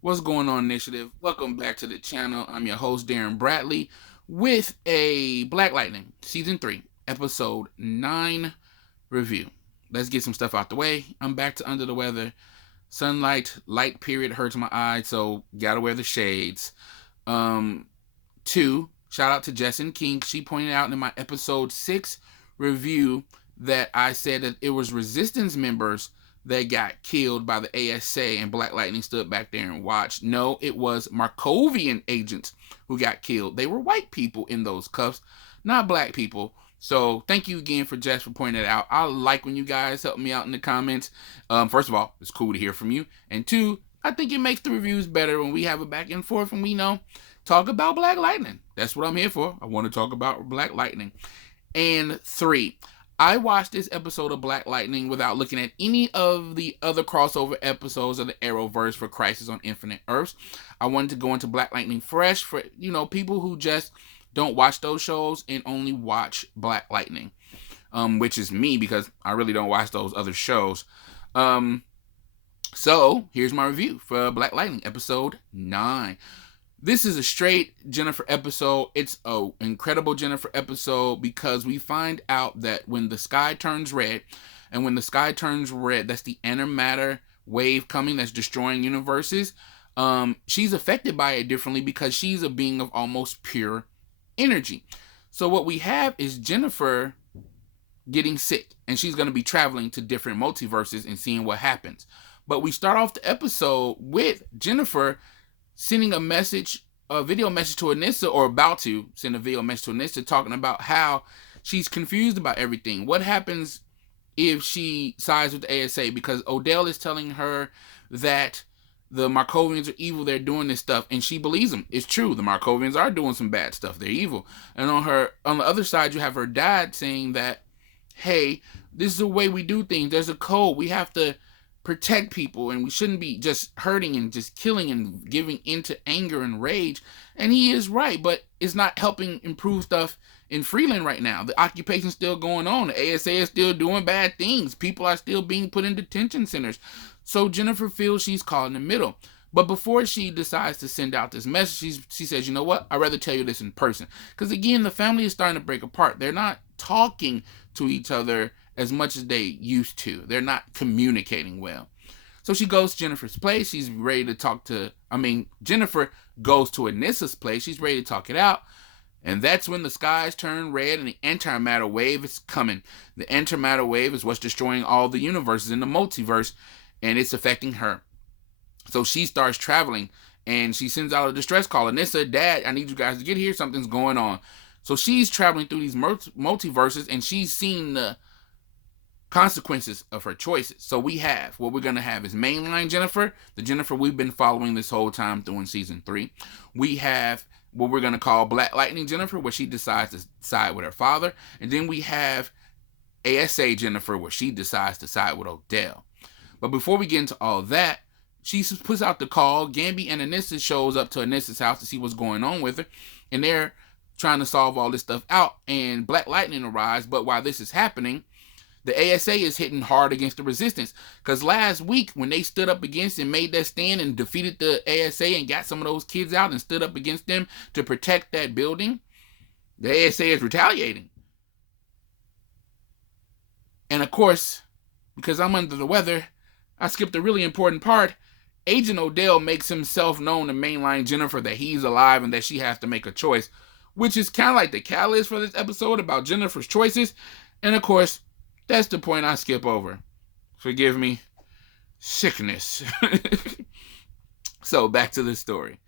What's going on, Initiative? Welcome back to the channel. I'm your host, Darren Bradley, with a Black Lightning Season 3, Episode 9 review. Let's get some stuff out the way. I'm back to under the weather. Sunlight, light period hurts my eyes, so gotta wear the shades. Two, shout out to Jessin King. She pointed out in my Episode 6 review that I said that it was Resistance members that got killed by the ASA and Black Lightning stood back there and watched. No, it was Markovian agents who got killed. They were white people in those cuffs, not black people. So thank you again for Jess for pointing that out. I like when you guys help me out in the comments. First of all, it's cool to hear from you. And two, I think it makes the reviews better when we have a back and forth and we talk about Black Lightning. That's what I'm here for. I want to talk about Black Lightning. And three, I watched this episode of Black Lightning without looking at any of the other crossover episodes of the Arrowverse for Crisis on Infinite Earths. I wanted to go into Black Lightning fresh for, people who just don't watch those shows and only watch Black Lightning, which is me because I really don't watch those other shows. So here's my review for Black Lightning, episode 9. This is a straight Jennifer episode. It's an incredible Jennifer episode because we find out that when the sky turns red, and when the sky turns red, that's the antimatter wave coming that's destroying universes. She's affected by it differently because she's a being of almost pure energy. So what we have is Jennifer getting sick, and she's going to be traveling to different multiverses and seeing what happens. But we start off the episode with Jennifer sending a video message to Anissa, or about to send a video message to Anissa, talking about how she's confused about everything. What happens if she sides with the ASA? Because Odell is telling her that the Markovians are evil, they're doing this stuff, and she believes them. It's true, the Markovians are doing some bad stuff, they're evil. And on the other side, you have her dad saying that, hey, this is the way we do things, there's a code, we have to protect people, and we shouldn't be just hurting and just killing and giving into anger and rage. And he is right, but it's not helping improve stuff in Freeland right now. The occupation's still going on. The ASA is still doing bad things. People are still being put in detention centers. So Jennifer feels she's caught in the middle. But before she decides to send out this message, she says, you know what? I'd rather tell you this in person. Because again, the family is starting to break apart. They're not talking to each other as much as they used to. They're not communicating well. So she goes to Jennifer's place. She's ready to Jennifer goes to Anissa's place. She's ready to talk it out. And that's when the skies turn red and the antimatter wave is coming. The antimatter wave is what's destroying all the universes in the multiverse, and it's affecting her. So she starts traveling, and she sends out a distress call. Anissa, Dad, I need you guys to get here. Something's going on. So she's traveling through these multiverses, and she's seen the consequences of her choices. So what we're going to have is mainline Jennifer, the Jennifer we've been following this whole time through in season 3. We have what we're going to call Black Lightning Jennifer, where she decides to side with her father. And then we have ASA Jennifer, where she decides to side with Odell. But before we get into all that, she puts out the call. Gamby and Anissa shows up to Anissa's house to see what's going on with her. And they're trying to solve all this stuff out. And Black Lightning arrives. But while this is happening, the ASA is hitting hard against the Resistance. Because last week, when they stood up against and made that stand and defeated the ASA and got some of those kids out and stood up against them to protect that building, the ASA is retaliating. And of course, because I'm under the weather, I skipped a really important part. Agent Odell makes himself known to mainline Jennifer that he's alive and that she has to make a choice, which is kind of like the catalyst for this episode about Jennifer's choices. And of course, that's the point I skip over. Forgive me. Sickness. So back to the story.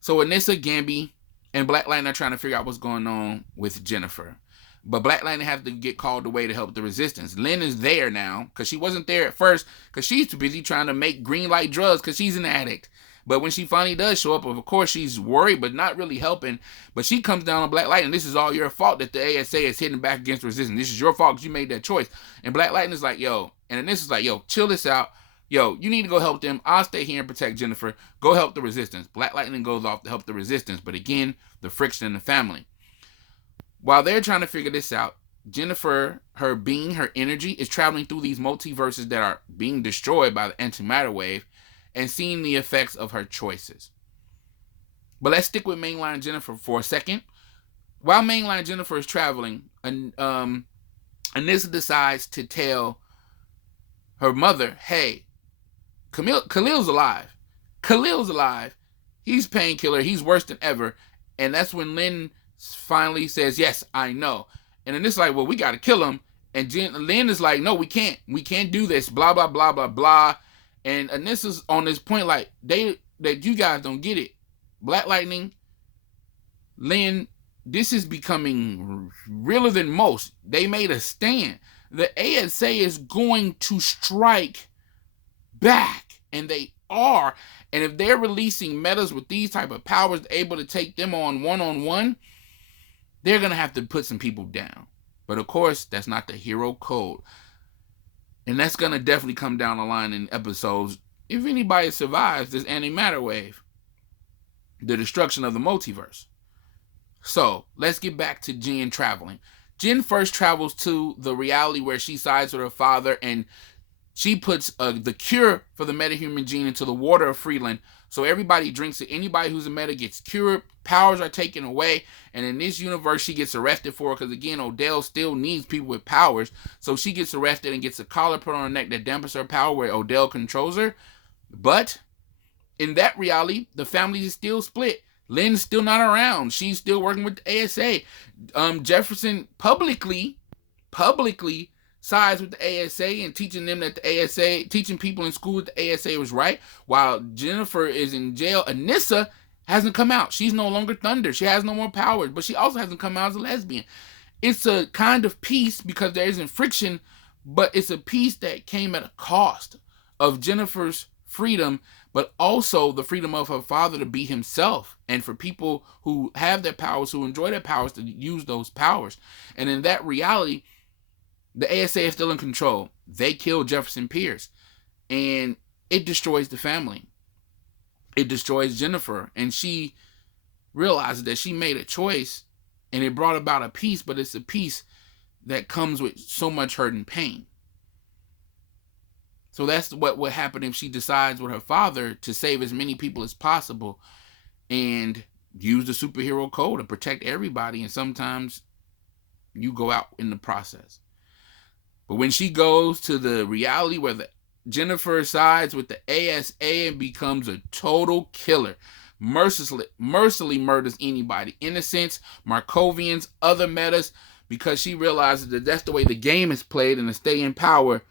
So Anissa, Gamby, and Black Lightning are trying to figure out what's going on with Jennifer. But Black Lightning has to get called away to help the Resistance. Lynn is there now, because she wasn't there at first, because she's too busy trying to make green light drugs, because she's an addict. But when she finally does show up, of course, she's worried, but not really helping. But she comes down on Black Lightning. This is all your fault that the ASA is hitting back against Resistance. This is your fault because you made that choice. And Black Lightning's like, yo. And then this is like, yo, chill this out. Yo, you need to go help them. I'll stay here and protect Jennifer. Go help the Resistance. Black Lightning goes off to help the Resistance. But again, the friction in the family. While they're trying to figure this out, Jennifer, her being, her energy, is traveling through these multiverses that are being destroyed by the antimatter wave. and seeing the effects of her choices. But let's stick with mainline Jennifer for a second. While mainline Jennifer is traveling, Anissa decides to tell her mother, hey, Khalil's alive. Khalil's alive. He's painkiller. He's worse than ever. And that's when Lynn finally says, yes, I know. And then it's like, well, we got to kill him. And Lynn is like, no, we can't. We can't do this. Blah, blah, blah, blah, blah. And Anissa's on this point like, that you guys don't get it. Black Lightning, Lynn, this is becoming realer than most. They made a stand. The ASA is going to strike back. And they are. And if they're releasing metas with these type of powers able to take them on one-on-one, they're going to have to put some people down. But of course, that's not the hero code. And that's going to definitely come down the line in episodes. If anybody survives this antimatter wave, the destruction of the multiverse. So, let's get back to Jen traveling. Jen first travels to the reality where she sides with her father, and she puts the cure for the metahuman gene into the water of Freeland, so everybody drinks it. Anybody who's a meta gets cured, powers are taken away, and in this universe, she gets arrested for it, because again, Odell still needs people with powers, so she gets arrested and gets a collar put on her neck that dampens her power where Odell controls her. But in that reality, the family is still split. Lynn's still not around. She's still working with the ASA. Jefferson publicly sides with the ASA and teaching them that the ASA, teaching people in school that the ASA was right. While Jennifer is in jail, Anissa hasn't come out. She's no longer Thunder. She has no more powers, but she also hasn't come out as a lesbian. It's a kind of peace because there isn't friction, but it's a peace that came at a cost of Jennifer's freedom, but also the freedom of her father to be himself, and for people who have their powers, who enjoy their powers, to use those powers. And in that reality, the ASA is still in control. They kill Jefferson Pierce, and it destroys the family. It destroys Jennifer, and she realizes that she made a choice, and it brought about a peace, but it's a peace that comes with so much hurt and pain. So that's what would happen if she decides with her father to save as many people as possible and use the superhero code to protect everybody. And sometimes you go out in the process. But when she goes to the reality where Jennifer sides with the ASA and becomes a total killer, mercilessly murders anybody, Innocents, Markovians, other metas, because she realizes that that's the way the game is played, and to stay in power,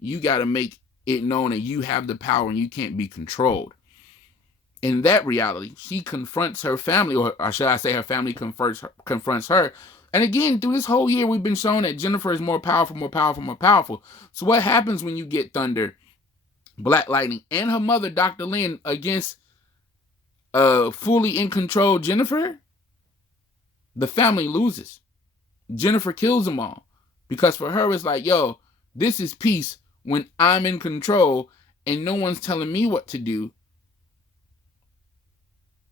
you got to make it known that you have the power and you can't be controlled. In that reality, she confronts her family, or should I say her family confronts her. And again, through this whole year, we've been shown that Jennifer is more powerful, more powerful, more powerful. So what happens when you get Thunder, Black Lightning, and her mother, Dr. Lynn, against fully in control Jennifer? The family loses. Jennifer kills them all. Because for her, it's like, yo, this is peace when I'm in control and no one's telling me what to do.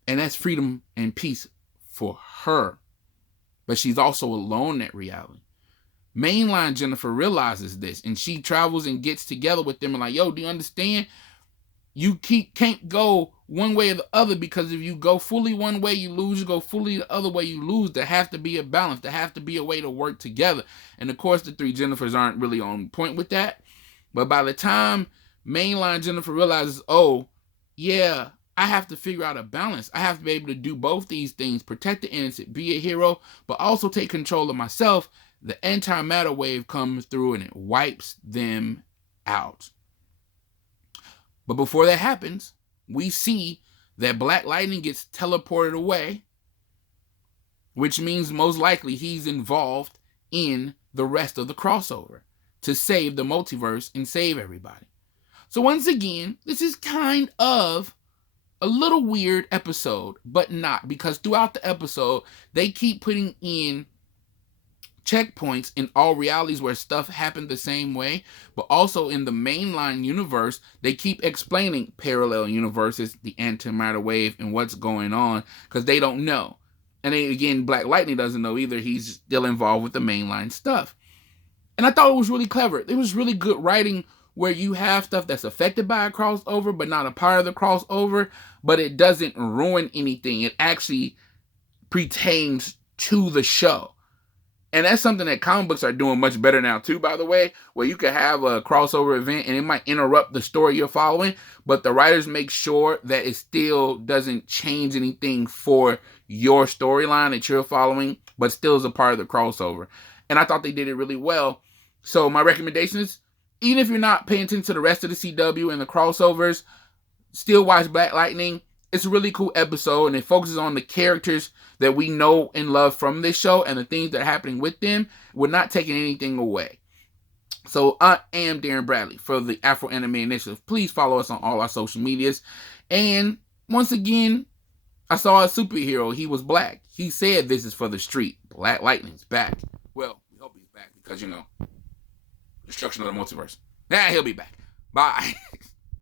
And that's freedom and peace for her. But she's also alone in that reality. Mainline Jennifer realizes this, and she travels and gets together with them and like, yo, do you understand? You can't go one way or the other, because if you go fully one way, you lose. You go fully the other way, you lose. There has to be a balance. There has to be a way to work together. And of course, the three Jennifers aren't really on point with that. But by the time mainline Jennifer realizes, oh, yeah, I have to figure out a balance. I have to be able to do both these things, protect the innocent, be a hero, but also take control of myself. The antimatter wave comes through and it wipes them out. But before that happens, we see that Black Lightning gets teleported away, which means most likely he's involved in the rest of the crossover to save the multiverse and save everybody. So once again, this is kind of a little weird episode, but not, because throughout the episode, they keep putting in checkpoints in all realities where stuff happened the same way, but also in the mainline universe, they keep explaining parallel universes, the antimatter wave, and what's going on, because they don't know. And then, again, Black Lightning doesn't know either. He's still involved with the mainline stuff. And I thought it was really clever. It was really good writing where you have stuff that's affected by a crossover, but not a part of the crossover, but it doesn't ruin anything. It actually pertains to the show. And that's something that comic books are doing much better now too, by the way, where you could have a crossover event and it might interrupt the story you're following, but the writers make sure that it still doesn't change anything for your storyline that you're following, but still is a part of the crossover. And I thought they did it really well. So my recommendation is, even if you're not paying attention to the rest of the CW and the crossovers, still watch Black Lightning. It's a really cool episode, and it focuses on the characters that we know and love from this show and the things that are happening with them. We're not taking anything away. So I am Darren Bradley for the Afro Anime Initiative. Please follow us on all our social medias. And once again, I saw a superhero. He was black. He said this is for the street. Black Lightning's back. Well, we hope he's back because, destruction of the multiverse. He'll be back. Bye.